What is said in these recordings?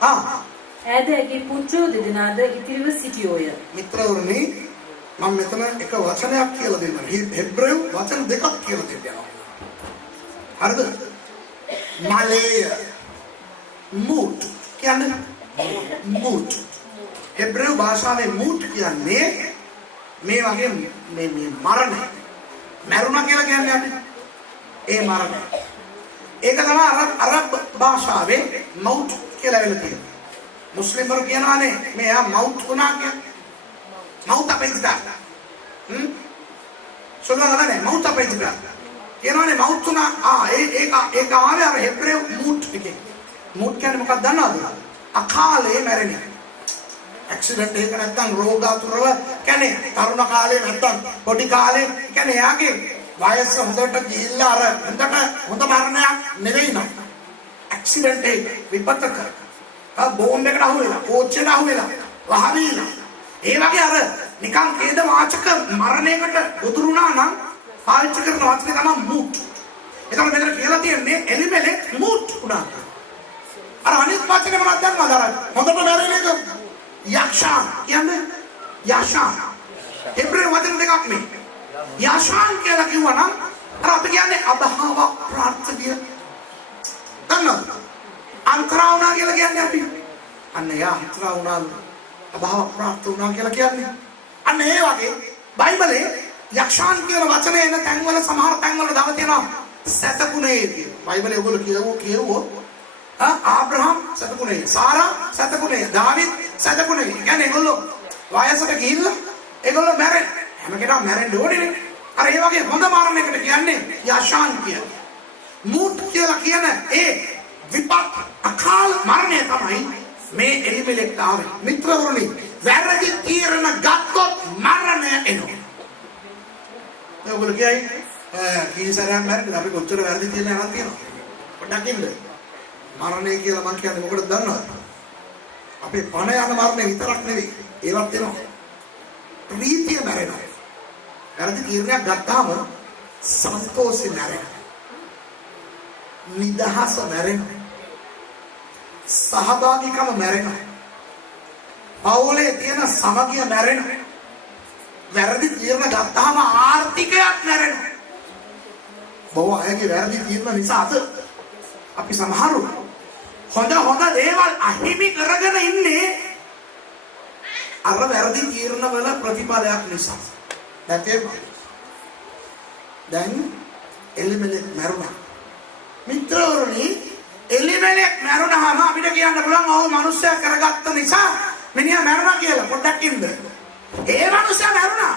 ඈදගේ පුත්‍රයෝ දෙදෙනාද ඉතිරිව සිටියෝය. මිත්‍රවරුනි මම මෙතන එක වචනයක් කියලා දෙන්නම්. හෙබ්‍රේව වචන දෙකක් කියලා දෙන්නම්. හරිද? මලේය මූට් කියන්නේ මූට්. හෙබ්‍රේව භාෂාවේ මූට් කියන්නේ මේ වගේ මේ මරණ. මරුණා කියලා කියන්නේ අපි. ඒ මරණ. ඒක තමයි අරබ් භාෂාවේ මවුට් කියලා වෙලා තියෙන්නේ. මුස්ලිම්වරු කියනවානේ මෙයා මවුට් වුණා කියන්නේ. මවුට් අපෙන්දා. සොල්වනනේ මවුට් අපෙන්දා. කියනවානේ මවුට් වුණා. ඒක ආවේ අර හෙබ්‍රේව මූට් එකේ. මූට් කියන්නේ මොකක්ද දන්නවද? අකාලේ මැරෙන්නේ. ඇක්සිඩන්ට් එකක නැත්තම් රෝගාතුරව කියන්නේ තරුණ කාලේ නැත්තම් පොඩි කාලේ කියන්නේ එයාගේ වයස හොඳට ගිහිල්ලා අර හොඳ මරණයක් නෙවෙයි නෝ. ඇක්සිඩන්ට් එක විපතක බෝම්බ එකකට අහු වෙලා, කෝච්චියට අහු වෙලා, වහවිලා. ඒ වගේ අර නිකන් ඛේද වාචක මරණයකට උදුරුණා නම් පාවිච්චි කරන වචනේ තමයි මූට්. ඒකම මෙතන කියලා තියෙන්නේ එලිමෙලෙක් මූට් උනා. අර අනිත් වචනේ මොනවද දන්නවද? අර හොඳට මැරෙන එක යක්ෂාන් කියන්නේ යෂාන්. හෙබ්‍රේව වචන දෙකක් මේ. යෂාන් කියලා කිව්වනම් අර අපි කියන්නේ අභාව ප්‍රාර්ථකය. දන්නවද? අන්තරා වුණා කියලා කියන්නේ අපි. අන්න යා අන්තරා වුණා අභාව ප්‍රාර්ථ වුණා කියලා කියන්නේ. අන්න ඒ වගේ බයිබලයේ යක්ෂාන් කියන වචනේ එන තැන්වල සමහර තැන්වල දාලා තියෙනවා සතකුණේ කියලා. බයිබලයේ ඔයගොල්ලෝ කියවුවොත් ආබ්‍රහම් සතකුණේ, සාරා සතකුණේ, දාවිද් සතකුණේ. කියන්නේ ඒගොල්ලෝ වයසට ගිහිල්ලා ඒගොල්ලෝ මැරෙන්න. හැම කෙනාම මැරෙන්න ඕනේ. අර ඒ වගේ හොඳ මරණයකට කියන්නේ යෂාන් කියන්නේ. මූට් කියලා කියන ඒ විපත් අකාල මරණය තමයි මේ එලිමෙලෙක්ට ආවේ. මිත්‍රවරුනි, වැරදි තීරණ ගත්තොත් මරණය එනවා. ඔයගොල්ලෝ කියයි කීසරයන් මැරෙන්නේ අපි කොච්චර වැරදි තීරණ අරන් තියෙනවද? පොඩ්ඩක් ඉන්න. මරණය කියලා මම කියන්නේ මොකටද දන්නවද? අපේ පණ යන මරණය විතරක් නෙවෙයි. ඒවත් එනවා. ප්‍රීතිය මැරෙනවා. වැරදි තීරණයක් ගත්තාම සන්තෝෂෙ මැරෙනවා. නිදහස මැරෙනවා. සහභාගීකම මැරෙනවා. පවුලේ තියෙන සමගිය මැරෙනවා. වැරදි තීරණ ගත්තාම ආර්ථිකයක් මැරෙනවා. බොහෝ අයගේ වැරදි තීරණ නිසා අද අපි සමහරු හොඳ දේවල් අහිමි කරගෙන ඉන්නේ අර වැරදි තීරණ වල ප්‍රතිඵලයක් නිසා. දැන් එලිමෙලෙක් මැරුණා. මිත්‍රවරුනි, එලිමෙලෙක් මැරුණාම අපිට කියන්න පුළුවන් ඔව් මිනිස්සයා කරගත්ත නිසා මිනිහා මැරුණා කියලා. පොඩ්ඩක් ඉන්න. ඒ මිනිස්සයා මැරුණා.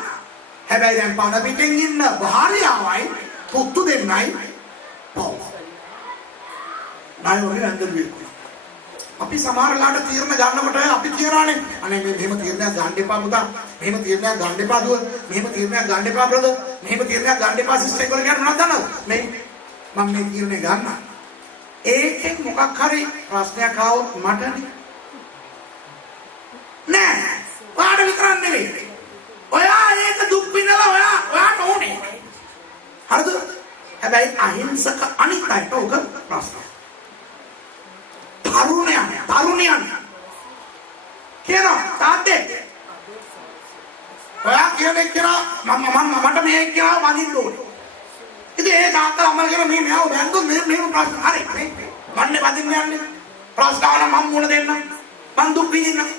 හැබැයි දැන් පණ පිටින් ඉන්න භාර්යාවයි පුතු දෙන්නයි පව්. නායෝගේ ඇඳුම් අපි සමහරලාට තීරණ ගන්නකොට අපි කියනවානේ අනේ මෙහෙම තීරණයක් ගන්න එපා පුතා, මෙහෙම තීරණයක් ගන්න එපා දුව, මෙහෙම තීරණයක් ගන්න එපා බ්‍රදර්, මෙහෙම තීරණයක් ගන්න එපා සිස්ටර් කියලා කියන්නේ මොනවද දන්නවද? මේ මම මේ තීරණය ගන්නවා. ඒකෙන් මොකක් හරි ප්‍රශ්නයක් ආවොත් මටනේ නෑ. ඔයාට විතරක් නෙවෙයි. ඔයා ඒක දුක් විඳලා ඔයාට ඕනේ. හරිද? හැබැයි අහිංසක අනිත් අයට උග ප්‍රශ්න. තරුණයන් කියනවා තාත්තේ ඔයා කියන්නේ කියලා මට මේ කියලා වදින්න ඕනේ. ඉතින් ඒ තාත්තා අම්මලා කියන මේ නෑව බැන්දොත් මේ ප්‍රශ්න හරි මන්නේ වදින්න යන්නේ. ප්‍රශ්න ආවම මම මුණ දෙන්න. මං දුක් විඳින්න.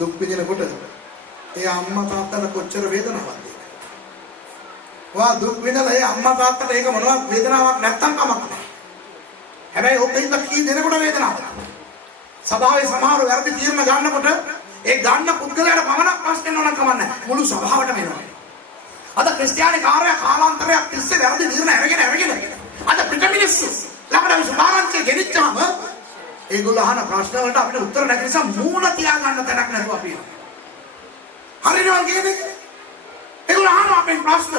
දුක් විඳිනකොට ඒ අම්මා තාත්තට කොච්චර වේදනාවක්ද? දුක් විඳලා ඒ අම්මා තාත්තට ඒක මොනවත් වේදනාවක් නැත්තම් කමක් නැහැ. හැබැයි ඔතනින්ද කී දෙනකොට වේදනාවක්. සභාවේ සමහර වැරදි තීරණ ගන්නකොට ඒ ගන්න පුද්ගලයාට පමණක් ප්‍රශ්න වෙනවනම් කමන්නේ. මුළු සභාවටම වෙනවා. අද ක්‍රිස්තියානි කාර්ය කාලාන්තරයක් තිස්සේ වැරදි තීරණ අරගෙන අද පිටමිනිස්සු ළඟට සුභාරංචිය ගෙනිච්චාම ඒගොල්ලෝ අහන ප්‍රශ්න වලට අපිට උත්තර නැති නිසා මූණ තියාගන්න තැනක් නැතුව අපි ඉන්නවා. හරියනවා කියන්නේ? ඒගොල්ලෝ අහන අපේ ප්‍රශ්න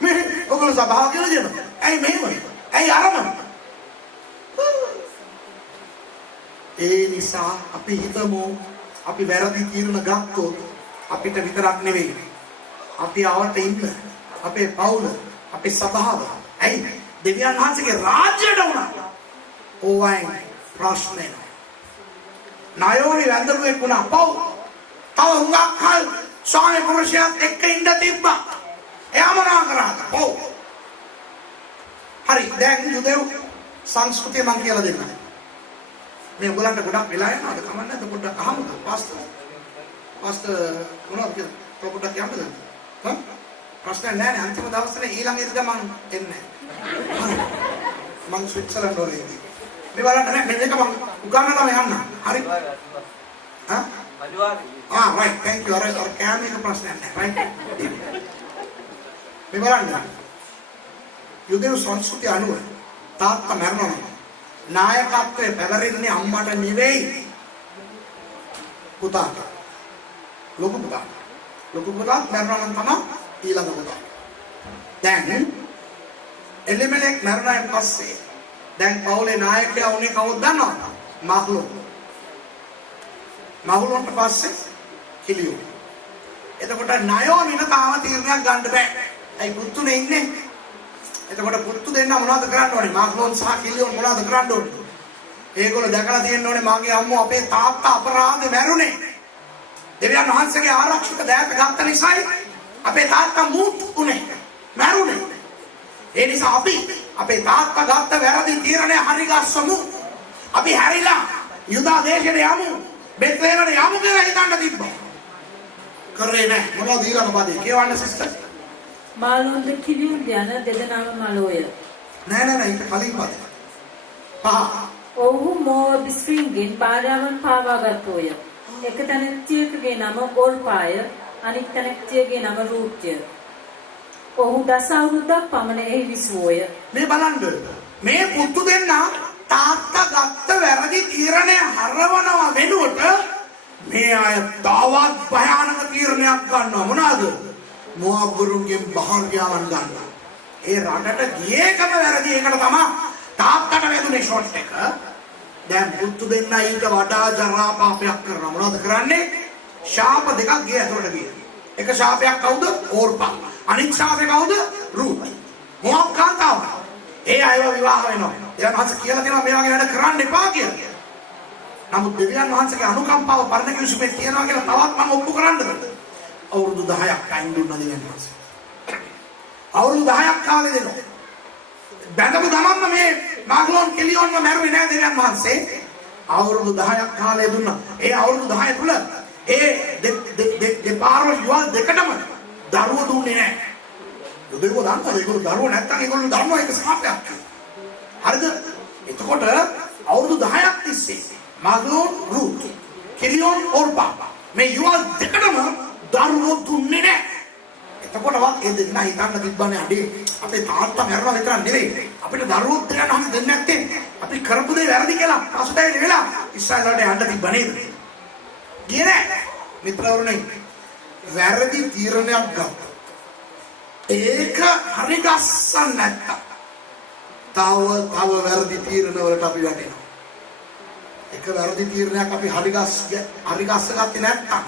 මේ ඔයගොල්ලෝ සභාව කියලා දෙනවා. ඇයි මෙහෙම? ඇයි අරම? ඒ නිසා අපි හිතමු අපි වැරදි තීරණ ගත්තොත් අපිට විතරක් නෙවෙයි අපි ආවට ඉන්න අපේ පවුල අපේ සභාව ඇයි දෙවියන් වහන්සේගේ රාජ්‍යයට වුණා ඕවයින් ප්‍රශ්නේ නෑ. නායෝනි වැඳපුවෙක් වුණා පව්. තව හුඟක් කල් ස්වාමි පුරුෂයාත් එක්ක ඉඳ තිබ්බා. එයා මොනවා කරාද? පව්. හරි දැන් යුදෙව් සංස්කෘතිය මම කියලා දෙන්නම්. මේ ඔයගලන්ට ගොඩක් වෙලා යනවාද? කමක් නැද්ද පොඩ්ඩක් අහමුද? පාස්ටර් මොනවද කියලා පොඩ්ඩක් කියන්නද? හා? ප්‍රශ්න නැහැ නේ අන්තිම දවසේ ඊළඟ ඉරිදා මම එන්නේ. මම ස්විට්සර්ලන්ඩ් වල ඉන්නේ. මේ බලන්න නෑ මේක මම උගන්නලා යන්න. හරි. හා? right thank you. අර කෑමේක ප්‍රශ්නයක් නැහැ. right. මේ බලන්න. යුදෙව් සංස්කෘතිය අනුව තාත්තා මරනවා. නායකත්වයේ පැවරෙන්නේ අම්මට නෙවෙයි පුතාට. ලොකු පුතා. ලොකු පුතාත් මරනවා නම් තමයි ඊළඟ පුතා. දැන් එලිමෙලෙක් මරණයෙන් පස්සේ දැන් පවුලේ නායකයා උනේ කවුද දන්නවද? මහලොන්. මහලොන්ට පස්සේ කිලියෝ. එතකොට නයෝමින තාම තීරණයක් ගන්න බෑ. ඇයි පුතුනේ ඉන්නේ? එතකොට පුතු දෙන්න මොනවද කරන්න ඕනේ? මහලොන් සහ කිලියෝ මොනවද කරන්න ඕනේ? ඒගොල්ලෝ දැකලා තියෙන්න ඕනේ මගේ අම්මෝ අපේ තාත්තා අපරාධේ මැරුණේ. දෙවියන් වහන්සේගේ ආරක්ෂක දෑත ගත්ත නිසායි අපේ තාත්තා මූත් උනේ. මැරුණේ. ඒ නිසා අපි අපේ තාත්තා ගත්ත වැරදි තීරණය හරි ගස්සමු. අපි හැරිලා යුදා දේශයට යමු. බෙත්ලේමට යමු කියලා හිතන්න තිබ්බා. කරේ නැහැ. මොනවද ඊළඟ පදේ? කියවන්න සිස්ටර්. මාලොන්ද කිලියුන් යන දෙදෙනාම මලෝය. නෑ ඊට කලින් පදේ. පහ. ඔහු මෝවබ් ස්ත්‍රීන්ගෙන් භාර්යාවන් පාවාගත්ෝය. එක තැනැත්තියකගේ නම ඕල්පාය, අනික් තැනැත්තියගේ නම රූත්‍ය. ඔහු දස අවුරුද්දක් පමණ එහි විසුවෝය. මේ බලන්න මේ පුතු දෙන්න තාත්තා ගත්ත වැරදි තීරණය හරවනවා වෙනුවට මේ අය තවත් භයානක තීරණයක් ගන්නවා. මොනවාද? මොවබ්රුන්ගෙන් භාර්යාවන් ගන්නවා. ඒ රටට ගියේකම වැරදි. ඒකට තමයි තාත්තට වැදුනේ ෂොට් එක. දැන් පුතු දෙන්න ඊට වඩා ජරා පාපයක් කරනවා. මොනවද කරන්නේ? ශාප දෙකක් ගේ ඇතුළට ගියා. එක ශාපයක් කවුද? ඕර්පා. අනිත් ශාපේ කවුද? රූත්. මොවබ් කාන්තාව. ඒ අයව විවාහ වෙනවා. දෙවියන් වහන්සේ කියලා දෙනවා මේ වගේ වැඩ කරන්න එපා කියලා. නමුත් දෙවියන් වහන්සේගේ අනුකම්පාව පරණ කිවිසුමේ තියනවා කියලා තවත් මම ඔප්පු කරන්නද? අවුරුදු 10ක් ටයිම් දුන්නා දෙවියන් වහන්සේ. අවුරුදු 10ක් කාලේ දෙනවා. බැඳපු ගමන්ම මේ මාග්ලෝන් කෙලියොන්ව මැරුවේ නෑ දෙවියන් වහන්සේ. අවුරුදු 10ක් කාලය දුන්නා. ඒ අවුරුදු 10 තුල ඒ දෙපාරවල් යුවල් දෙකටම දරුවෝ දුන්නේ නෑ. යුදෙව්ව දන්නවා ඒගොල්ලෝ දරුවෝ නැත්තම් ඒගොල්ලෝ දන්නවා ඒක සාපයක්. හරිද? එතකොට අවුරුදු 10ක් තිස්සේ මාග්ලෝන් රූත් කෙලියොන් ඕල්පා මේ යුවල් දෙකටම දරුවෝ දුන්නේ නෑ. එතකොටවත් ඒ දෙන්න හිතන්න තිබ්බනේ අඩේ අපේ තාත්තා මැරුණා විතරක් නෙවෙයි අපිට දරුවෝ දෙන්න නම් දෙන්නේ නැත්තේ අපි කරපු දේ වැරදි කියලා පසුතැවිලි වෙලා ඉස්සරහට යන්න තිබ්බ නේද? ගියේ නෑ. මිත්‍රවරුනි වැරදි තීරණයක් ගත්තා. ඒක හරි ගස්සන්න නැත්තම් තව වැරදි තීරණ වලට අපි වැටෙනවා. එක වැරදි තීරණයක් අපි හරි ගස්ස ගත්තේ නැත්තම්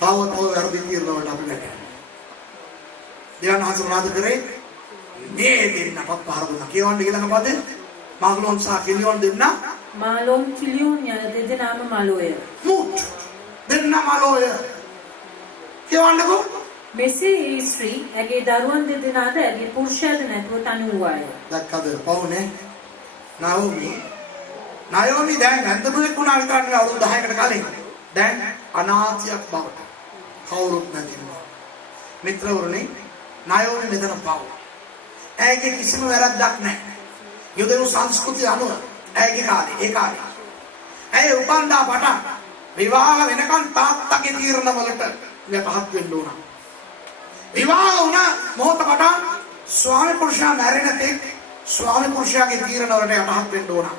තව වැරදි තීරණ වලට අපි වැටෙනවා. දෙවියන් වහන්සේ මොනවද කරේ? මේ දෙන්නපත් පහර දුන්නා. කියවන්න ඊළඟ පදේ මාග්ලෝන් සහ කිලියොන් දෙන්න මාලොන් කිලියුන් යන දෙදෙනාම මලෝය. මුත් දෙන්න මලෝය. කියවන්නකෝ. මෙසේ ඒ ස්ත්‍රී ඇගේ දරුවන් දෙදෙනාද ඇගේ පුරුෂයාද නැතුව තනි වූවාය. දැක්කද? පවුනේ නායෝමි දැන් ඇඳපුවෙක් වුණා විතරක් නෙවෙයි අවුරුදු 10කට කලින්. දැන් අනාථයක් බවට කවුරුත් නැතිනවා. මිත්‍රවරුනි නායෝමි මෙතන පවු. ඇයගේ කිසිම වැරද්දක් නැහැ. යුදෙව් සංස්කෘතිය අනුව ඇයගේ කාලේ ඒ කාලේ ඇය උපන්දා පටන් විවාහ වෙනකන් තාත්තගේ තීරණ වලට යටහත් වෙන්න ඕන. විවාහ වුණ මොහොත පටන් ස්වාමි පුරුෂයා මැරෙන තෙක් ස්වාමි පුරුෂයාගේ තීරණ වලට යටහත් වෙන්න ඕන.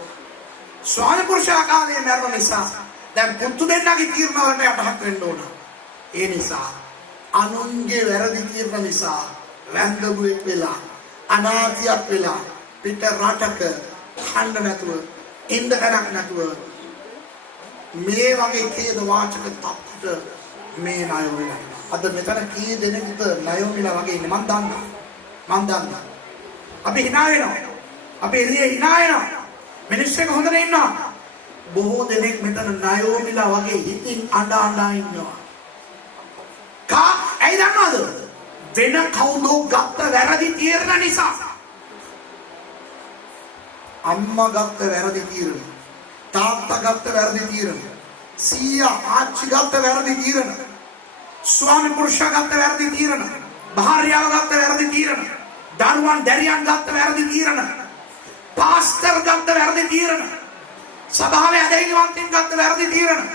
ස්වාමි පුරුෂයා කාලේ මැරුණ නිසා දැන් පුතු දෙන්නගේ තීරණ වලට යටහත් වෙන්න ඕන. ඒ නිසා අනුන්ගේ වැරදි තීරණ නිසා වැන්දගුවෙක් වෙලා අනාථියක් වෙලා පිට රටක ඛණ්ඩ නැතුව ඉන්න තැනක් නැතුව මේ වගේ කේද වාචක තත්ත්වයට මේ නායෝමි අද මෙතන කී දෙනෙක්ද නායෝමිලා වගේ ඉන්නේ මම දන්නවා. අපි hina වෙනවා. අපි එළියේ hina වෙනවා. මිනිස්සු එක හොඳට ඉන්නවා. බොහෝ දෙනෙක් මෙතන නයෝමිලා වගේ හිතින් අඬා ඉන්නවා. ඇයි දන්නවද? වෙන කවුදෝ ගත්ත වැරදි තීරණ නිසා. අම්මා ගත්ත වැරදි තීරණ, තාත්තා ගත්ත වැරදි තීරණ, සීයා ආච්චි ගත්ත වැරදි තීරණ, ස්වාමි පුරුෂයා ගත්ත වැරදි තීරණ, භාර්යාව ගත්ත වැරදි තීරණ, දරුවන් දැරියන් ගත්ත වැරදි තීරණ, පාස්ටර් ගත්ත වැරදි තීරණ, සභාවේ අධිකාරිවන්තයන් ගත්ත වැරදි තීරණ,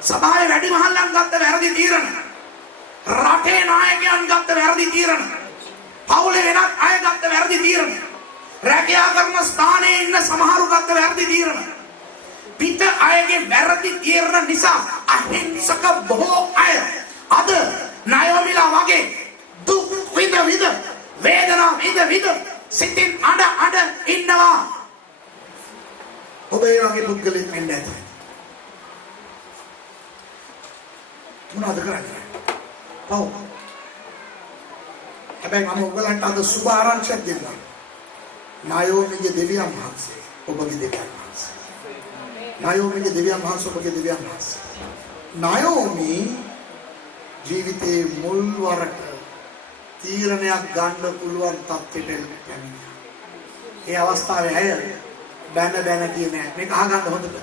සභාවේ වැඩිමහල්ලන් ගත්ත වැරදි තීරණ, රටේ නායකයන් ගත්ත වැරදි තීරණ, පවුලේ වෙනත් අය ගත්ත වැරදි තීරණ, රැකියා කරන ස්ථානයේ ඉන්න සමහරු ගත්ත වැරදි තීරණ, පිට අයගේ වැරදි තීරණ නිසා අහිංසක බොහෝ අය අද නයෝමිලා වගේ දුක් විඳ වේදනා විඳ සිතින් අඬ ඉන්නවා. ඔබ ඒ වගේ පුද්ගලෙක් වෙන්න ඇත. මොනවද කරන්නේ? පව්. හැබැයි මම ඔයගලන්ට අද සුබ ආරංචියක් දෙන්නම්. නයෝමිගේ දෙවියන් වහන්සේ ඔබගේ දෙවියන් වහන්සේ. නයෝමිගේ දෙවියන් වහන්සේ ඔබගේ දෙවියන් වහන්සේ. නයෝමි ජීවිතේ මුල් වරට තීරණයක් ගන්න පුළුවන් තත්ත්වයට පැමිණියා. ඒ අවස්ථාවේ අය බැන කියන්නේ මේක අහගන්න හොඳට.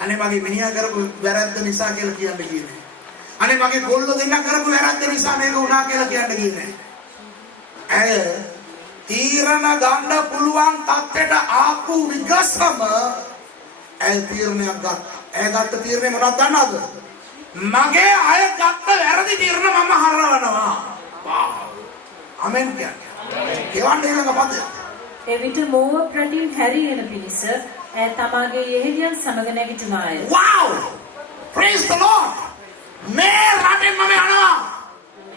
අනේ මගේ මිනිහා කරපු වැරද්ද නිසා කියලා කියන්නේ. අනේ මගේ ගොල්ලෝ දෙන්න කරපු වැරද්ද නිසා මේක වුණා කියලා කියන්නේ. ඇය තීරණ ගන්න පුළුවන් තත්ත්වයට ආපු විගසම ඇය තීරණයක් ගත්තා. ඇය ගත්ත තීරණය මොනවද දන්නවද? මගේ අය ගත්ත වැරදි තීරණ මම හරවනවා. ආමෙන් කියන්නේ. ඒවන්න ඊළඟ පදය. එවිට මෝව රටින් හැරියන පිණිස ඈ තමාගේ යෙහෙළියන් සමග නැගිටුනාය. Wow! Praise the Lord! මේ රටෙන් මම යනවා.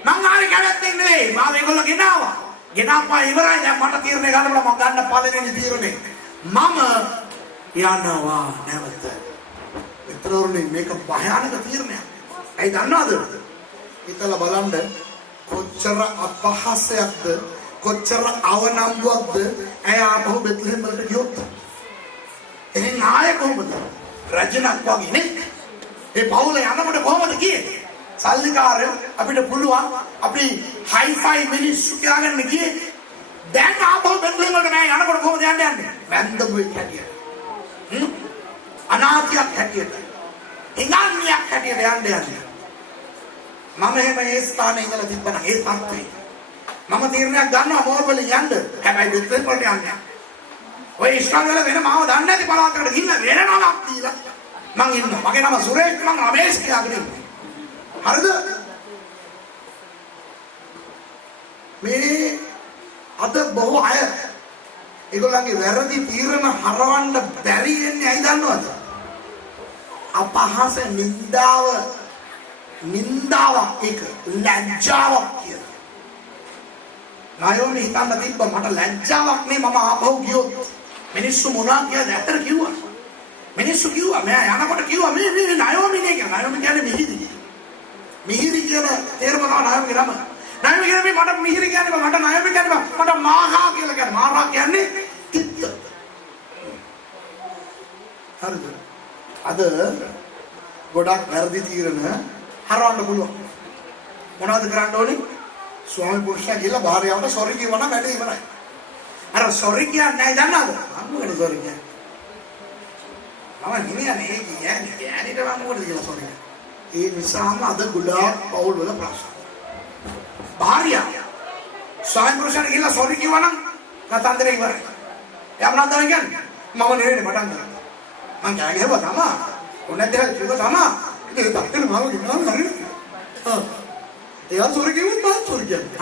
මං ආවේ කැමැත්තෙන් නෙවෙයි. මම මේගොල්ලෝ ගෙනාවා. ගෙනාපා ඉවරයි. දැන් මට තීරණය ගන්න බලා මම ගන්න පළවෙනි තීරණේ. මම යනවා නැවත. විතරෝනේ මේක භයානක තීරණයක්. ඇයි දන්නවද? හිතලා බලන්න කොච්චර අපහාසයක්ද කොච්චර අවනම්බුවක්ද ඇය ආපහු බෙත්ලෙහෙම් වලට ගියොත්. එහෙන් ආයේ කොහොමද? රජනක් වගේ නේ. ඒ පවුලේ යනකොට කොහොමද ගියේ? සල්ලිකාරයෝ අපිට පුළුවන් අපි හයිෆයි මිනිස්සු කියලාගෙන ගියේ. දැන් ආපහු බෙත්ලෙහෙම් වලට නෑ යනකොට කොහොමද යන්නේ? වැන්දඹුවෙක් හැටියට. අනාථයක් හැටියට. ඉංගාන්නියක් හැටියට යන්නේ. මම එහෙම ඒ ස්ථානයේ ඉඳලා තිබ්බනම් ඒ තත්ත්වේ මම තීරණයක් ගන්නවා මෝර්වලින් යන්න. හැබැයි බෙත්ලෙහෙම් වලට යන්නේ. ඔය ඉස්ලාම් වල වෙන මාව දන්නේ නැති පළාතකට ගිහින් වෙන නමක් දීලා මං ඉන්නවා. මගේ නම සුරේෂ් මං රමේෂ් කියලාගෙන ඉන්නවා. හරිද? මේ අද බොහෝ අය ඒගොල්ලන්ගේ වැරදි තීරණ හරවන්න බැරි වෙන්නේ ඇයි දන්නවද? අපහාස නින්දාවක් ඒක ලැජ්ජාවක් කියලා. නයෝමි හිතන්න තිබ්බ මට ලැජ්ජාවක් නේ මම ආපහු ගියොත් මිනිස්සු මොනවා කියද ඇත්තට කිව්වා. මිනිස්සු කිව්වා මම යනකොට කිව්වා මේ නයෝමි නේ කියලා. නයෝමි කියන්නේ මිහිරි. මිහිරි කියන තේරුම තමයි නයෝමිගේ නම. නයෝමි කියන්නේ මට මිහිරි කියන්නේ මට නයෝමි කියන්නේ මට මාහා කියලා කියන්නේ. මාහා කියන්නේ තිත්ත. හරිද? අද ගොඩක් වැරදි තීරණ හරවන්න පුළුවන්. මොනවද කරන්න ඕනේ? ස්වාමි පුරුෂයා කියලා භාර්යාවට සොරි කියවන වැඩ ඉවරයි. අර සොරි කියන්නේ නැහැ දන්නවද? අම්මකට සොරි කියන්නේ. මම නිමියනේ කියන්නේ මම මොකටද කියලා සොරි කියන්නේ. ඒ නිසාම අද ගොඩාක් පවුල් වල ප්‍රශ්න. භාර්යාව ස්වාමි පුරුෂයාට කියලා සොරි කියවනම් කතන්දරේ ඉවරයි. එයා මොනවද කියන්නේ? මම නෙවෙයි මටන් කරන්නේ. මං ගෑගෙව තමයි. ඕනෙත් දෙයක් කිව්ව තමයි. ඒක තාත්තේ මාව ගිනවන්න හරි. එයා සොරි කිව්වොත් මම සොරි කියන්නේ.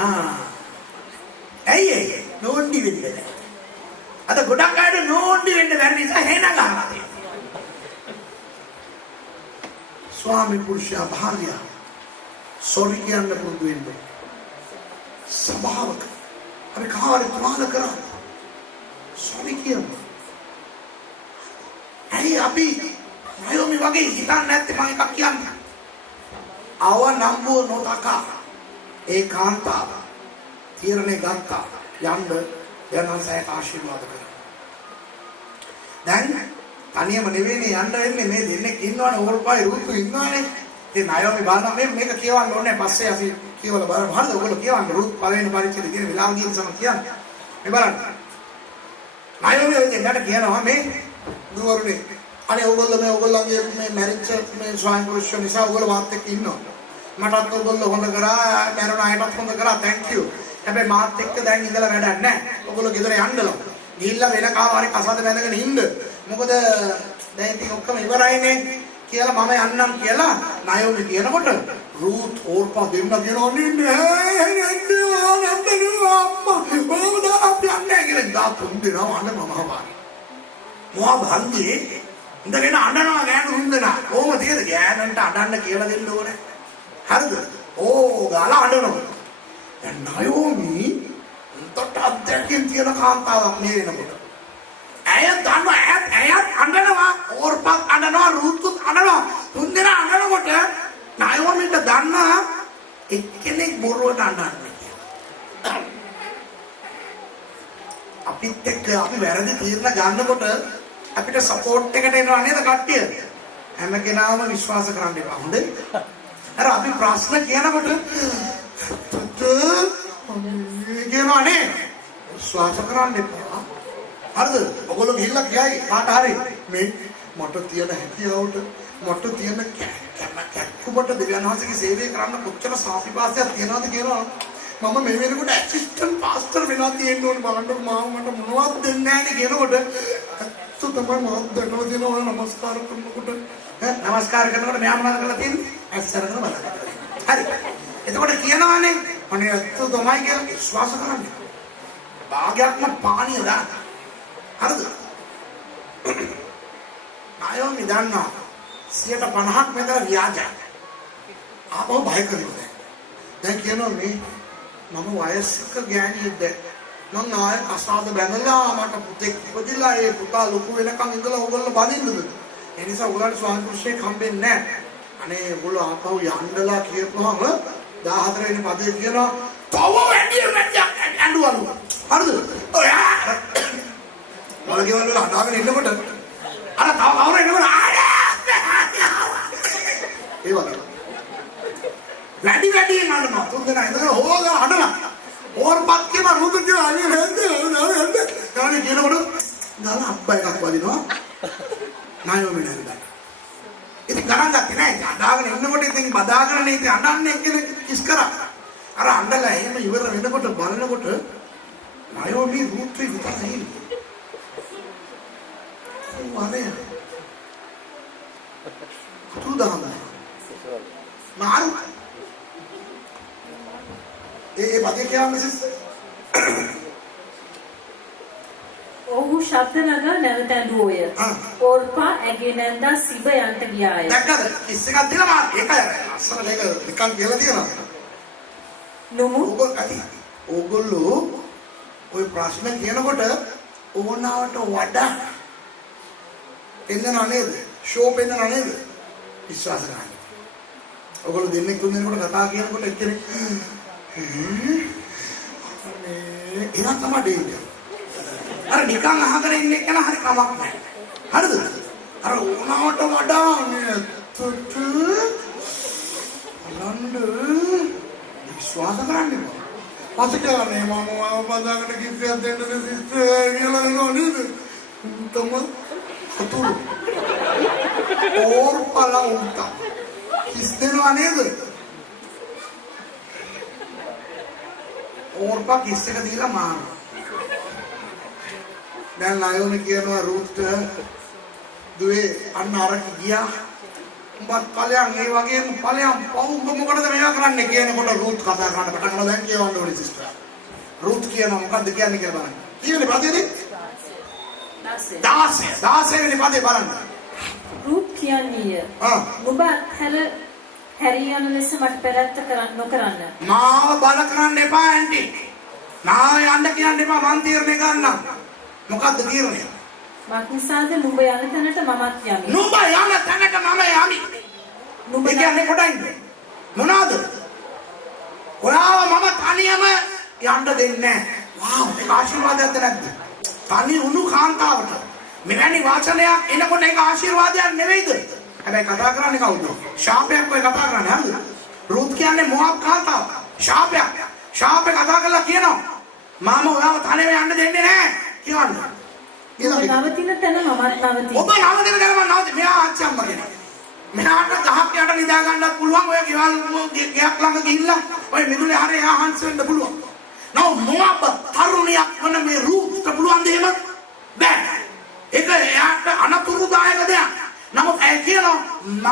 ඇයි නෝන්ඩි වෙන්නේ? අද ගොඩක් අයට නෝන්ඩි වෙන්න බැරි නිසා හේන ගහනවා. ස්වාමි පුරුෂයා භාර්යාව සොරි කියන්න පුරුදු වෙන්න. සබාවක අපි කාර්ය ප්‍රමාණ කරා. සොරි කියන්න. ඇයි අපි නයෝමි වගේ හිතන්නේ නැත්තේ මම එකක් කියන්නේ. අව නම්බුව නොතකා ඒ කාන්තාව තීරණය ගත්තා යන්න යනසයට ආශිර්වාද කරනවා. දැන් තනියම නෙවෙයිනේ යන්න වෙන්නේ මේ දෙන්නෙක් ඉන්නවනේ ඕල්පායි රුතු ඉන්නවනේ. ඉතින් අයෝමි බලන්න මේක කියවන්න ඕනේ පස්සේ අපි කියවලා බලමු. හරිද? ඔයගොල්ලෝ කියවන්න රුත් පළවෙනි පරිච්ඡේදයේ තියෙන විලාම කියන සම කියන්නේ. මේ බලන්න. අයෝමි ඔය දෙන්නට කියනවා මේ දුවරුනේ. අනේ ඔයගොල්ලන්ගේ මේ මැරිච්ච මේ ස්වාමි පුරුෂය නිසා ඔයගොල්ලෝ මාත් එක්ක ඉන්නවා. මටත් ඔයගොල්ලෝ හොඳ කරා, මරණ අයටත් හොඳ කරා. thank you. හැබැයි මාත් එක්ක දැන් ඉඳලා වැඩක් නැහැ. ඔයගොල්ලෝ ගෙදර යන්නලු. ගිහිල්ලා වෙන කාවාරි කසාද බැඳගෙන ඉන්න. මොකද දැන් ඉතින් ඔක්කොම ඉවරයිනේ කියලා මම යන්නම් කියලා නායෝමි කියනකොට රූත් ඕර්පා දෙන්න කියනවා මොකද බන්දේ ඉඳගෙන අඬනවා ගෑනු හුන්දනා. කොහොම තියද ගෑනන්ට අඬන්න කියලා දෙන්න ඕනේ. හරිද? ඕ ගාලා අඬනවා. දැන් නායෝමි උන්ට අධ්‍යක්ෂින් තියෙන කාන්තාවක් නේ වෙනකොට. ඇය දන්නවා ඇයත් අඬනවා, ඕර්පත් අඬනවා, රුත්කුත් අඬනවා. හුන්දනා අඬනකොට නායෝමිට දන්නා එක්කෙනෙක් බොරුවට අඬන්නේ කියලා. අපිත් එක්ක අපි වැරදි තීරණ ගන්නකොට අපිට සපෝට් එකට එනවා නේද කට්ටිය? හැම කෙනාම විශ්වාස කරන්න එපා. හොඳේ? අර අපි ප්‍රශ්න කියනකොට කියනවා නේ විශ්වාස කරන්න එපා. හරිද? ඔයගොල්ලෝ ගිහිල්ලා කියයි කාට හරි මේ මට තියෙන හැකියාවට මට තියෙන කැක්කුමට දෙවියන් වහන්සේගේ සේවය කරන්න කොච්චර සාපිපාසයක් තියනවද කියනවා. මම මේ වෙනකොට ඇසිස්ටන්ට් පාස්ටර් වෙනවා තියෙන්න ඕනේ බලන්නකො මාව මට මොනවද දෙන්නේ නැහැ නේ කියනකොට තමයි මාත් දැකලා තියෙනවා නමස්කාර කරනකොට නමස්කාර කරනකොට මෙයා මොනවද කරලා තියෙන්නේ? ඇස්සරගෙන බලන්න. හරි. එතකොට කියනවානේ අනේ ඇත්ත තමයි කියලා විශ්වාස කරන්න. භාගයක්ම පානිය දාන්න. හරිද? නායෝමි දන්නා 50% මෙතන ව්‍යාජයි. ආපහු බය කරනවා. දැන් කියනවා මේ මම වයස්ක ගෑණියෙක්ද මම ආය කසාද බැඳලා මට පුතෙක් ඉපදිලා ඒ පුතා ලොකු වෙනකන් ඉඳලා ඕගොල්ලෝ බනින්නද? ඒ නිසා ඔයගොල්ලෝ ස්වාමි පුරුෂයෙක් හම්බෙන්නේ නැහැ. අනේ ඔයගොල්ලෝ ආපහු යන්නලා කියපුවාම 14 වෙනි පදේ කියනවා තව වැඩි ඇඬුවලු. හරිද? ඔයා මොලගේ වල අඬාගෙන ඉන්නකොට අර තව කවුරු එනකොට ඒ වගේ වැඩි නඩනවා. තුන් දෙනා ඉඳලා හොගා අඬනවා. ඕර්පත් කියන රුදු කියලා අනේ හෙන්ද ගානේ කියනකොට ගාන අබ්බා එකක් වදිනවා. නායෝමි නේද? ඉතින් ගණන් ගත්තේ නැහැ. අඬාගෙන ඉන්නකොට ඉතින් බදාගෙන නේ ඉතින් අඬන්නේ කියන කිස් කරා. අර අඬලා එහෙම ඉවර වෙනකොට බලනකොට නායෝමි රුත්‍රි විතරයි. වානේ තුදාම මාරු ඒ බගේ කියන්නේ මිසස් ඔහු ශබ්ද නගා නැවත ඇඬුවෝය. ඕල්පා ඇගේ නැන්දා සිබ යන්ට ගියාය. දැක්කද? කිස් එකක් දෙනවා මාත් ඒකයි අස්සන මේක නිකන් කියලා තියෙනවා. නොමු ඕගොල්ලෝ ওই ප්‍රශ්න කියනකොට ඕනාවට වඩා එන්නව නේද? ෂෝ පෙන්නව නේද? විශ්වාස කරන්න. ඔයගොල්ලෝ දෙන්නේ තුන් දෙනෙකුට කතා කියනකොට එක්කෙනෙක් අනේ එනවා තමයි දෙන්නේ. අර නිකන් අහගෙන ඉන්න එක නම් හරි කමක් නැහැ. හරිද? අර ඕනාවට වඩා තුට අනන්ද විශ්වාස කරන්න එපා. පස්සේ මම බදාගෙන කිව්වා දෙන්න සිස්ටර් කියලා නේද? තමයි අතුරු ඕර්පලා උන්ට කිස් දෙනවා නේද? ඕර්පා කිස් එක දීලා මානවා. දැන් නායෝමි කියනවා රුත් දුවේ අන්න අරක ගියා. උඹත් ඵලයන් ඒ වගේම ඵලයන් පවුඹ මොකටද මේවා කරන්නේ කියනකොට රුත් කතා කරන්න පටන් ගන්නවා. දැන් කියවන්න ඕනේ සිස්ටර්. රුත් කියනවා මොකද්ද කියන්නේ කියලා බලන්න. කීවෙනි පදේද? 16 වෙනි පදේ බලන්න. රුත් කියන්නේ නුඹ හැරී යන ලෙස මට පෙරත්ත නොකරන්න. මාව බල කරන්න එපා ඇන්ටි. මාව යන්න කියන්න එපා මං තීරණය ගන්නම්. මොකද්ද තීරණය? මක්නිසාද නුඹ යන තැනට මමත් යමි. නුඹ යන තැනට මම යමි. නුඹ කියන්නේ කොටයිද? මොනවාද? ඔයාව මම තනියම යන්න දෙන්නේ නැහැ. වාව් ඒක ආශිර්වාදයක්ද නැද්ද? තනි උණු කාන්තාවට මෙවැනි වචනයක් එනකොට ඒක ආශිර්වාදයක් නෙවෙයිද? හැබැයි කතා කරන්නේ කවුද? ශාපයක් ඔය කතා කරන්නේ හරිද? රුත් කියන්නේ මොහොක් කාතාව. ශාපයක්. ශාපේ කතා කරලා කියනවා මම ඔයාව තනියම යන්න දෙන්නේ නැහැ කියවන්න. නවතින තැන මමත් නවතින. ඔබ නවතින තැන මම නවතින. මෙයා ආච්චි අම්මා කෙනෙක්. මෙයාට ගහක් යට නිදා ගන්නත් පුළුවන්. ඔය ගෙවල් ගයක් ළඟ ගිහිල්ලා ඔය මිදුලේ හරේ එහා හංස වෙන්න පුළුවන්. නෝ මොහොබ තරුණියක් වන මේ රුත්ට පුළුවන් දෙහෙම බෑ. ඒක එයාට අනතුරුදායක දෙයක්. නමුත් ඇයි කියනවා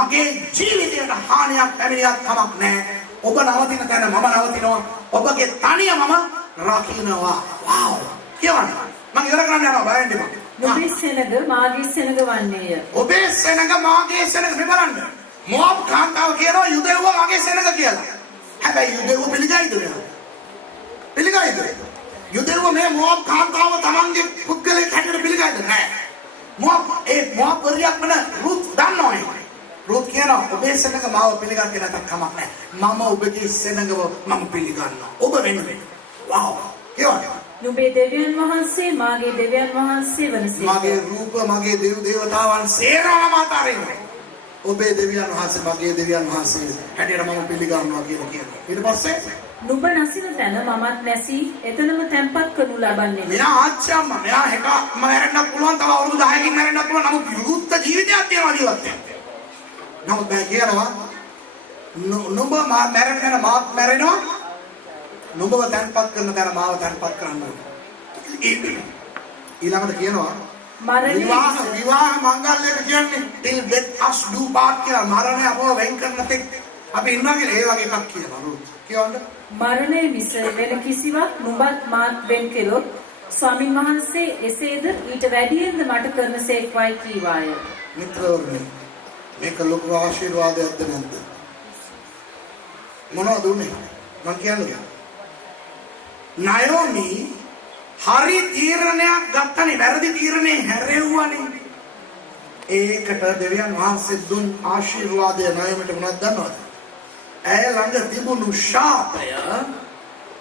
මගේ ජීවිතයට හානියක් පැමිණියක් කමක් නැහැ. ඔබ නවතින තැන මම නවතිනවා. ඔබගේ තනිය මම රකින්නවා. වාව්. කියවන්න. මම ඉවර කරන්න යනවා බය වෙන්න එපා. නුඹේ සෙනඟ මාගේ සෙනඟ වන්නේය. ඔබේ සෙනඟ මාගේ සෙනඟ මේ බලන්න. මොහොබ් කාන්තාව කියනවා යුදෙව්ව මගේ සෙනඟ කියලා. හැබැයි යුදෙව්ව පිළිගයිද නේද? පිළිගයිද? යුදෙව්ව මේ මොහොබ් කාන්තාව තමන්ගේ පුද්ගලයෙක් හැටියට පිළිගයිද නැහැ. මොහොබ් වරියක් වන රුත් දන්නවනේ. රුත් කියනවා ඔබේ සෙනඟ මාව පිළිගන්නේ නැත්නම් කමක් නැහැ. මම ඔබගේ සෙනඟව මම පිළිගන්නවා. ඔබ වෙනුවෙන්. වාව්. කියවන්න. නුඹේ දෙවියන් වහන්සේ මාගේ දෙවියන් වහන්සේ වනසේ. මගේ රූප මගේ දේව දේවතාවන් සේරම අතරින් ඔබේ දෙවියන් වහන්සේ මගේ දෙවියන් වහන්සේ හැටියට මම පිළිගන්නවා කියලා කියනවා. ඊට පස්සේ නුඹ නැසින තැන මමත් නැසී එතනම තැන්පත් කරනු ලබන්නේ. මෙයා ආච්චි අම්මා මෙයා හෙට මැරෙන්නත් පුළුවන් තව අවුරුදු 10කින් මැරෙන්නත් පුළුවන්. නමුත් විරුද්ධ ජීවිතයක් තියෙනවා ජීවත් වෙන්න. නමුත් මම කියනවා නුඹ මැරෙන්න මාත් මැරෙනවා. නුඹව තැන්පත් කරන තැන මාව තැන්පත් කරන්න ඕනේ. ඊළඟට කියනවා විවාහ මංගල්‍යක කියන්නේ till death us do part කියලා මරණය අපව වෙන් කරන තෙක් අපි ඉන්නවා කියලා ඒ වගේ එකක් කියනවා රුත්. කියවන්න. මරණය මිස වෙන කිසිවක් නුඹත් මාත් වෙන් කෙළොත් ස්වාමින් වහන්සේ එසේද ඊට වැඩියෙන්ද මට කරන සේක්වයි කීවාය. මිත්‍රවරුනි මේක ලොකු ආශිර්වාදයක්ද නැද්ද? මොනවද උනේ? මම කියන්නේ නයෝමි හරි තීරණයක් ගත්තනේ වැරදි තීරණේ හැරෙව්වනේ. ඒකට දෙවියන් වහන්සේ දුන් ආශිර්වාදය නයෝමිට මොනවද දන්නවද? ඇය ළඟ තිබුණු ශාපය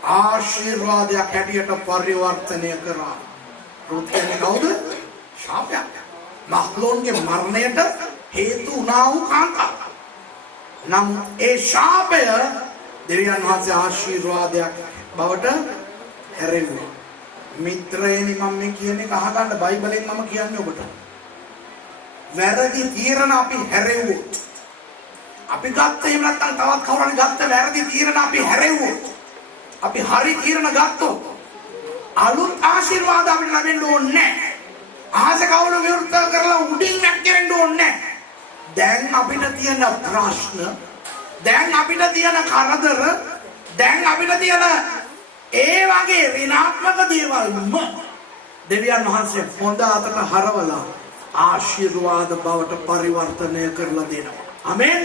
ආශිර්වාදයක් හැටියට පරිවර්තනය කරා. රුත් කියන්නේ කවුද? ශාපයක්. මහ්ලෝන්ගේ මරණයට හේතු වුණා වූ කාන්තාව. නමුත් ඒ ශාපය දෙවියන් වහන්සේ ආශිර්වාදයක් බවට හැරෙව්වා. මිත්‍රයනි මම මේ කියන එක අහගන්න බයිබලෙන් මම කියන්නේ ඔබට. වැරදි තීරණ අපි හැරෙව්වොත් අපි ගත්ත එහෙම නැත්නම් තවත් කවුරුහරි ගත්ත වැරදි තීරණ අපි හැරෙව්වොත් අපි හරි තීරණ ගත්තොත් අලුත් ආශිර්වාද අපිට ලැබෙන්න ඕනේ නැහැ. ආස කවුරු විරුද්ධ කරලා උඩින් නැග්ගෙන්න ඕනේ නැහැ. දැන් අපිට තියෙන ප්‍රශ්න දැන් අපිට තියෙන කරදර දැන් අපිට තියෙන ඒ වගේ ඍණාත්මක දේවල්ම දෙවියන් වහන්සේ හොඳ අතට හරවලා ආශිර්වාද බවට පරිවර්තනය කරලා දෙනවා. ආමේන්.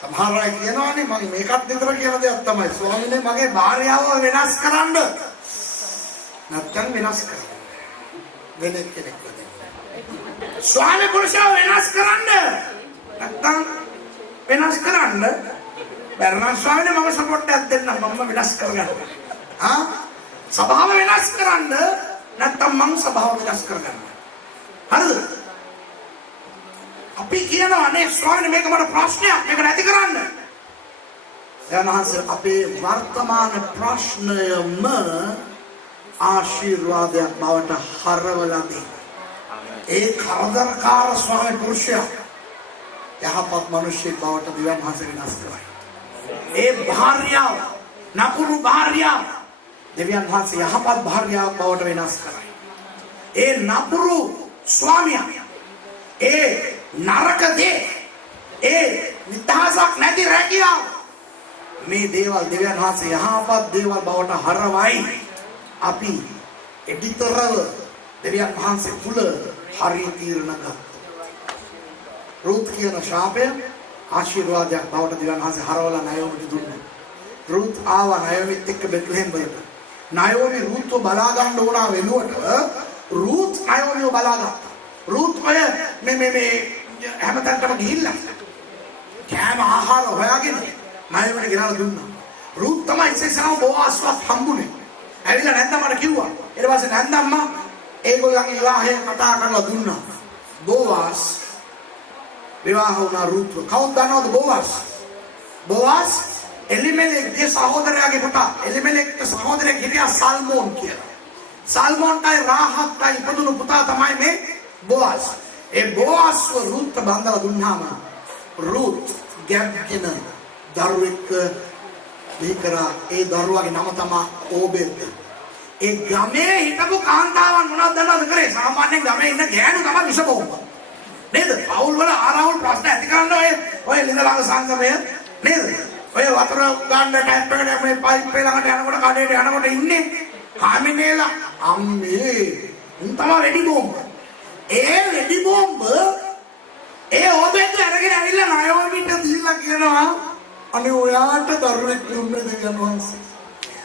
සමහර අය කියනවානේ මම මේකත් විතර කියලා දෙයක් තමයි ස්වාමීනේ මගේ භාර්යාව වෙනස් කරන්න. නැත්තම් වෙනස් කරන්න. වෙන කෙනෙක් වෙන්න. ස්වාමී පුරුෂයා වෙනස් කරන්න. නැත්තම් වෙනස් කරන්න. බර්ණා ස්වාමීනේ මම සපෝට් එකක් දෙන්නම් මම වෙනස් කරගන්න. සභාව වෙනස් කරන්න නැත්තම් මම සභාව වෙනස් කරගන්න. හරිද? අපි කියනවා නේ ස්වාමීනේ මේක මට ප්‍රශ්නයක් මේක නැති කරන්න. එනහන්සේ අපේ වර්තමාන ප්‍රශ්නයම ආශිර්වාදයක් බවට හරවලා දෙන්න. ඒ කරදරකාර ස්වාමී පුරුෂයා යහපත් මිනිසෙක් බවට දෙවියන් වහන්සේ වෙනස් කරයි. ඒ භාර්යාව නපුරු භාර්යාව දෙවියන් වහන්සේ යහපත් භාර්යාවක් බවට වෙනස් කරයි. ඒ නපුරු ස්වාමියා ඒ නරක දේ ඒ නිදහසක් නැති රැකියාව මේ දේවල් දෙවියන් වහන්සේ යහපත් දේවල් බවට හරවයි. අපි එඩිතරව දෙවියන් වහන්සේ තුල හරි තීරණ ගත්තා. රුත් කියන ශාපය ආශිර්වාදයක් බවට දෙවියන් වහන්සේ හරවලා නයෝමිට දුන්නා. රුත් ආවා නයෝමිත් එක්ක බෙත්ලෙහෙම් වලට. නයෝමි රුත්ව බලා ගන්න ඕනා වෙනුවට රුත් නයෝමිව බලාගත්තා. රුත් අය මේ හැමතැනටම ගිහිල්ලා කෑම ආහාර හොයාගෙන නයෝමිට ගෙනලා දුන්නා. රුත් තමයි ඉස්සෙල්ලාම බෝවාස්වත් හම්බුනේ. ඇවිල්ලා නැන්දා මට කිව්වා. ඊට පස්සේ නැන්දම්මා ඒගොල්ලන්ගේ විවාහය කතා කරලා දුන්නා. බෝවාස් විවාහ වුණා රුත්ව. කවුද දන්නවද බෝවාස්? බෝවාස් එලිමෙලෙක්ගේ සහෝදරයාගේ පුතා. එලිමෙලෙක්ගේ සහෝදරයෙක් හිටියා සල්මෝන් කියලා. සල්මෝන්ටයි රාහත්ටයි ඉපදුණු පුතා තමයි මේ බෝවාස්. ඒ බෝවාස්ව රුත් බඳලා දුන්නාම රුත් ගැබ්ගෙන දරුවෙක් බිහි කරා. ඒ දරුවාගේ නම තමයි ඕබෙද්. ඒ ගමේ හිටපු කාන්තාවන් මොනවද දන්නවද කරේ? සාමාන්‍යයෙන් ගමේ ඉන්න ගෑනු තමයි විස බෝම්බ. නේද? පවුල් වල ආරවුල් ප්‍රශ්න ඇති කරන්න ඔය ලිඳලාගේ සංගමය නේද? ඔය වතුර ගන්න ටැප් එකට මේ පයිප් එක ළඟට යනකොට කඩේට යනකොට ඉන්නේ කාමිනේලා අම්මේ උන් තමයි වෙඩි බෝම්බ. ඒ වෙඩි බෝම්බ ඒ ඕබෙත් අරගෙන ඇවිල්ලා නයෝමිට දීලා කියනවා අනේ ඔයාට දරුවෙක් දුන්නේ දෙවියන් වහන්සේ.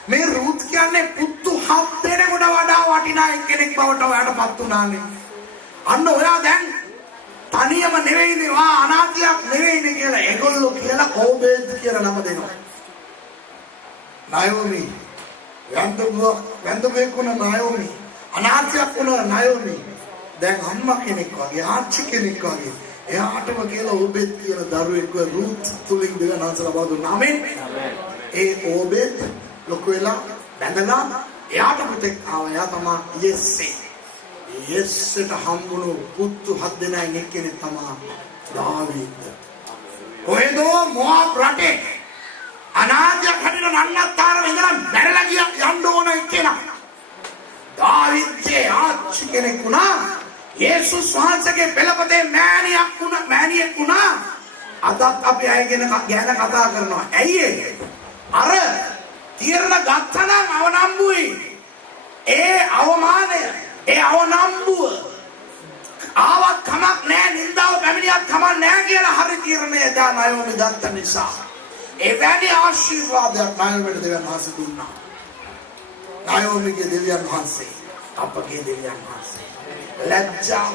මේ රුත් කියන්නේ පුතු 7 දෙනෙකුට වඩා වටිනා එක්කෙනෙක් බවට ඔයාටපත් උනානේ. අන්න ඔයා දැන් තනියම නෙවෙයිනේ වා අනාථයක් නෙවෙයිනේ කියලා ඒගොල්ලෝ කියලා ඕබෙද් කියලා නම දෙනවා. නයෝමි වැන්දුවේ කුණ නයෝමි අනාථයක් වුණ නයෝමි දැන් අම්මා කෙනෙක් වගේ ආච්චි කෙනෙක් වගේ එයාටම කියලා ඕබෙද් කියලා දරුවෙක්ව රුත් තුලින් දෙවියන් වහන්සේ ලබා දුන්නා. ආමෙන්. ඒ ඕබෙද් ලොකු වෙලා බැඳලා එයාට පුතෙක් ආවා. එයා තමයි යෙස්සේ. යෙස්සට හම්බුණු පුතු 7 දෙනායින් එක්කෙනෙක් තමයි දාවීද. කොහෙදෝ මොආබ් රටේ අනාථයක් හැටියට නන්නත්තරව ඉඳලා බැරලා ගියා යන්න ඕන එක්කෙනා. දාවීදගේ ආච්චි කෙනෙක් වුණා. යේසුස් වහන්සේගේ පෙළපතේ මෑණියෙක් වුණා. අදත් අපි අය ගැන කතා කරනවා. ඇයි ඒ? අර තීරණ ගත්තනම් අවනම්බුයි. ඒ අවමානය, ඒ අවනම්බුව ආවත් කමක් නැහැ, නින්දාව පැමිණියත් කමක් නැහැ කියලා හරි තීරණය දා නයෝමි ගත්ත නිසා එවැනි ආශිර්වාදයක් නයෝමිට දෙවියන් වහන්සේ දුන්නා. නයෝමිගේ දෙවියන් වහන්සේ අපගේ දෙවියන් වහන්සේ ලැජ්ජාව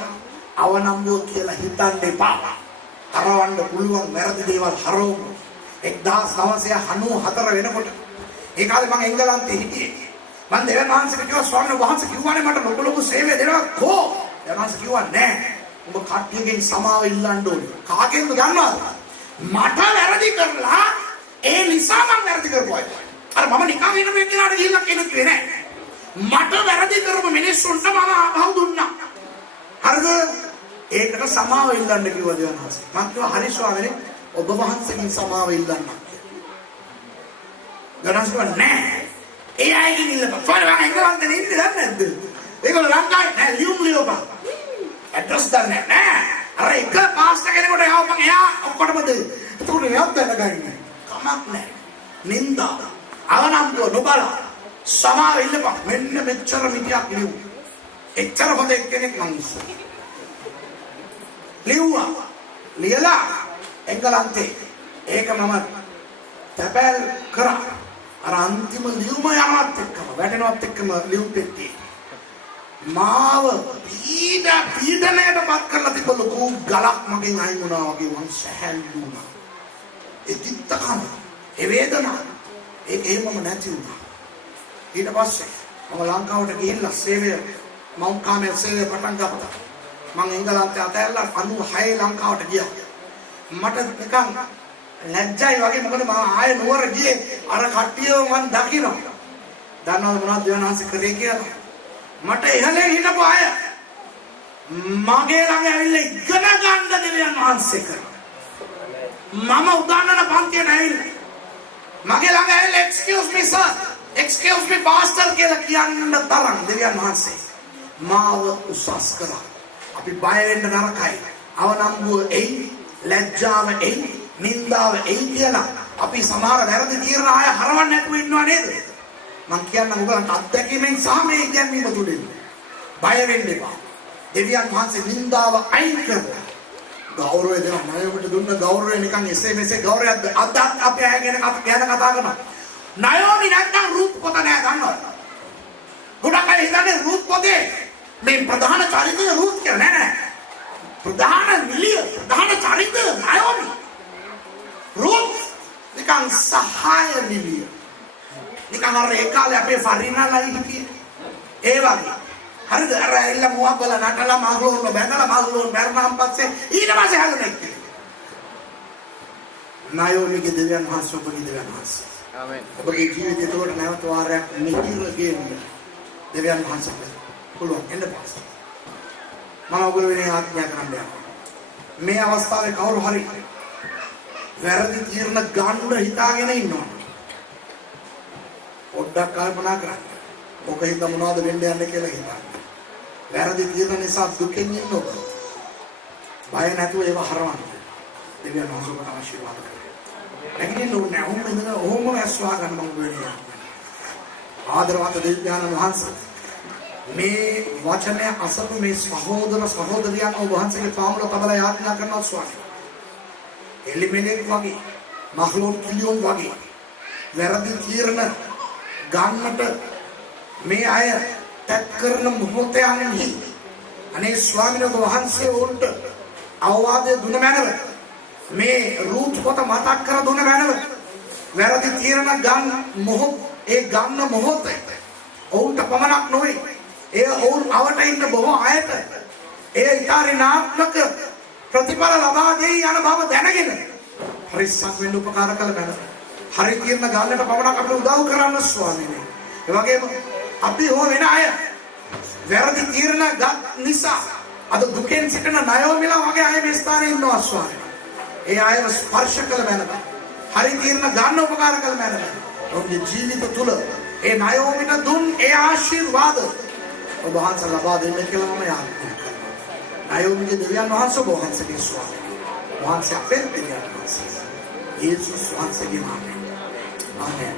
අවනම්බුව කියලා හිතන්න එපා. හරවන්න පුළුවන් වැරදි දේවල් හරවමු. 1994 වෙනකොට ඒ කාලේ මම එංගලන්තේ හිටියේ. මම දෙවියන් වහන්සේට කිව්වා ස්වාමීන් වහන්සේ කිව්වානේ මට ලොකු සේවය දෙනවා කෝ. දෙවියන් වහන්සේ කිව්වා නෑ. ඔබ කට්ටියගෙන් සමාව ඉල්ලන්න ඕනේ. කාගෙන්ද දන්නවද? මට වැරදි කරලා ඒ නිසා මම වැරදි කරපුවා. අර මම නිකන් ඉන්න මේ කෙනාට ගිහිල්ලා කෙනෙක් නෑ. මට වැරදි කරපු මිනිස්සුන්ට මම ආවහු දුන්නා. හරිද? ඒකට සමාව ඉල්ලන්න කිව්වා දෙවියන් වහන්සේ. මම කිව්වා හරි ස්වාමීනි ඔබ වහන්සේගෙන් සමාව ඉල්ලන්න. ගණන්ස්ව නෑ. ඒ අයගෙන් ඉල්ලපන්. ස්වාමීනි මම එංගලන්තේ ඉන්නේ නැද්ද? ඒගොල්ලෝ ලංකාවේ නෑ ලියුම් ලියපන්. ඇඩ්‍රස් දන්නේ නෑ. අර එක පාස්ටර් කෙනෙකුට යවපන් එයා ඔක්කොටම දෙයි. ඒක එයාත් දැනගන්නේ. කමක් නෑ. නින්දා අවනම්බුව නොබලා සමාව ඉල්ලපන්. මෙන්න මෙච්චර මිටියක් ලියු. එච්චර හොඳ එක්කෙනෙක් මං ඉස්සෙ. ලියුවා. ලියලා එංගලන්තේ ඒක මම තැපැල් කරා. අර අන්තිම ලියුම යනවත් එක්කම වැටෙනවත් එක්කම ලියුම් පෙට්ටියේ මාව පීඩනයට පත් කරලා තිබ්බ ලොකු ගලක් මගෙන් අයින් වුණා වගේ මං සැහැල්ලු වුණා. ඒ තිත්තකම ඒ වේදනාව ඒකම නැති වුණා. ඊට පස්සේ මම ලංකාවට ගිහිල්ලා සේවය මවුන්ට් කාමල් සේවය පටන් ගත්තා. මං එංගලන්තේ අතහැරලා 96 ලංකාවට ගියා. මට නිකන් ලැජ්ජයි වගේ මොකද මම ආයෙ නුවර ගියේ අර කට්ටියව මං දකිනවා. දන්නවද මොනවද දෙවියන් වහන්සේ කරේ කියලා? මට ඉහළේ හිටපු අය මගේ ළඟ ඇවිල්ලා ඉගෙන ගන්න දෙවියන් වහන්සේ කරා. මම උගන්වන පන්තියට ඇවිල්ලා මගේ ළඟ ඇවිල්ලා excuse me sir, excuse me pastor කියලා කියන්න තරම් දෙවියන් වහන්සේ මාව උසස් කරා. අපි බය වෙන්න නරකයි. අවනම්බුව එයි, ලැජ්ජාව එයි, නින්දාව එයි කියලා අපි සමහර වැරදි තීරණ ආය හරවන්න නැතුව ඉන්නවා නේද? මං කියන්නම් ඔයගලන්ට අත්දැකීමෙන් සහ මේ ඉගැන්වීම තුලින් බය වෙන්න එපා. දෙවියන් වහන්සේ නින්දාව අයින් කරලා ගෞරවය දෙනවා. නයෝමිට දුන්න ගෞරවය නිකන් එසේ මෙසේ ගෞරවයක්ද? අද අපි අය ගැන කතා කරනවා. නයෝමි නැත්තම් රුත් පොත නෑ දන්නවද? ගොඩක් අය හිතන්නේ රුත් පොතේ මේ ප්‍රධාන චරිතය රුත් කියලා නෑ. ප්‍රධාන චරිතය නයෝමි. රුත් නිකන් සහාය නිලිය. නිකන් අර ඒ කාලේ අපේ ෆරිනාලා හිටියේ. ඒ වගේ හරිද? අර ඇල්ල මොහක් බල නටලා මහලෝන් බැඳලා මහලෝන් මරණම් පස්සේ ඊට පස්සේ හැදුනේ. නායෝමිගේ දෙවියන් වහන්සේ ඔබගේ දෙවියන් වහන්සේ. ආමෙන්. ඔබගේ ජීවිතය තුළ නැවත වාරයක් නිහිර ගේන්න දෙවියන් වහන්සේ පුළුවන් එන්න පස්සේ. මම ඔයගොල්ලෝ වෙන ආත්මය කරන්න යනවා. මේ අවස්ථාවේ කවුරු හරි වැරදි තීරණ ගන්න හිතාගෙන ඉන්නවා. පොඩ්ඩක් කල්පනා කරන්න. ඔක හින්දා මොනවද වෙන්න යන්නේ කියලා හිතන්න. වැරදි තීරණ නිසා දුකෙන් ඉන්න ඔබ. බය නැතුව ඒව හරවන්න. දෙවියන් වහන්සේ ඔබට ආශිර්වාද කරනවා. නැගිටින්න ඕනේ නැහැ. ඔහොම ඇස්වා ගන්න මම වෙන්නේ. ආදරවත් දෙවියන් වහන්සේ මේ වචනය අසපු මේ සහෝදර සහෝදරියන් ඔබ වහන්සේගේ පාමුල තබලා යාඥා කරනවා ස්වාමී. එලිමිනෙක් වගේ මහලෝන් කිලියොන් වගේ වැරදි තීරණ ගන්නට මේ අය තත් කරන මොහොතේ යන්නේ. අනේ ස්වාමීන් වහන්සේ උන්ට අවවාදය දුන මැනව. මේ රූට් කොට මතක් කර දුන මැනව. වැරදි තීරණ ගන්න මොහොතේ ඔවුන්ට පමණක් නොවේ. ඒ ඔවුන් අවට ඉන්න බොහෝ අයට ඒ ඊතරණාත්මක ප්‍රතිඵල ලබා දෙයි යන බව දැනගෙන පරිස්සම් වෙන්න උපකාර කළ බැල. හරි තීරණ ගන්නට පමණක් අපිට උදව් කරන්න ස්වාමීනි. ඒ වගේම අපි හෝ වෙන අය වැරදි තීරණ ගත් නිසා අද දුකෙන් සිටින ණයෝමිලා වගේ අය මේ ස්ථානයේ ඉන්නවා ස්වාමීනි. ඒ අයව ස්පර්ශ කළ බැල. හරි තීරණ ගන්න උපකාර කළ බැල. ඔවුන්ගේ ජීවිත තුළ ඒ ණයෝමිට දුන් ඒ ආශිර්වාද ඔබ වහන්සේ ලබා දෙන්න කියලා මම යාඥා කරනවා. ණයෝමිගේ දෙවියන් වහන්සේ ඔබ වහන්සේගේ ස්වාමී. වහන්සේ අපේ දෙවියන් වහන්සේ. යේසුස් වහන්සේගේ නාමයෙන්. ආමෙන්.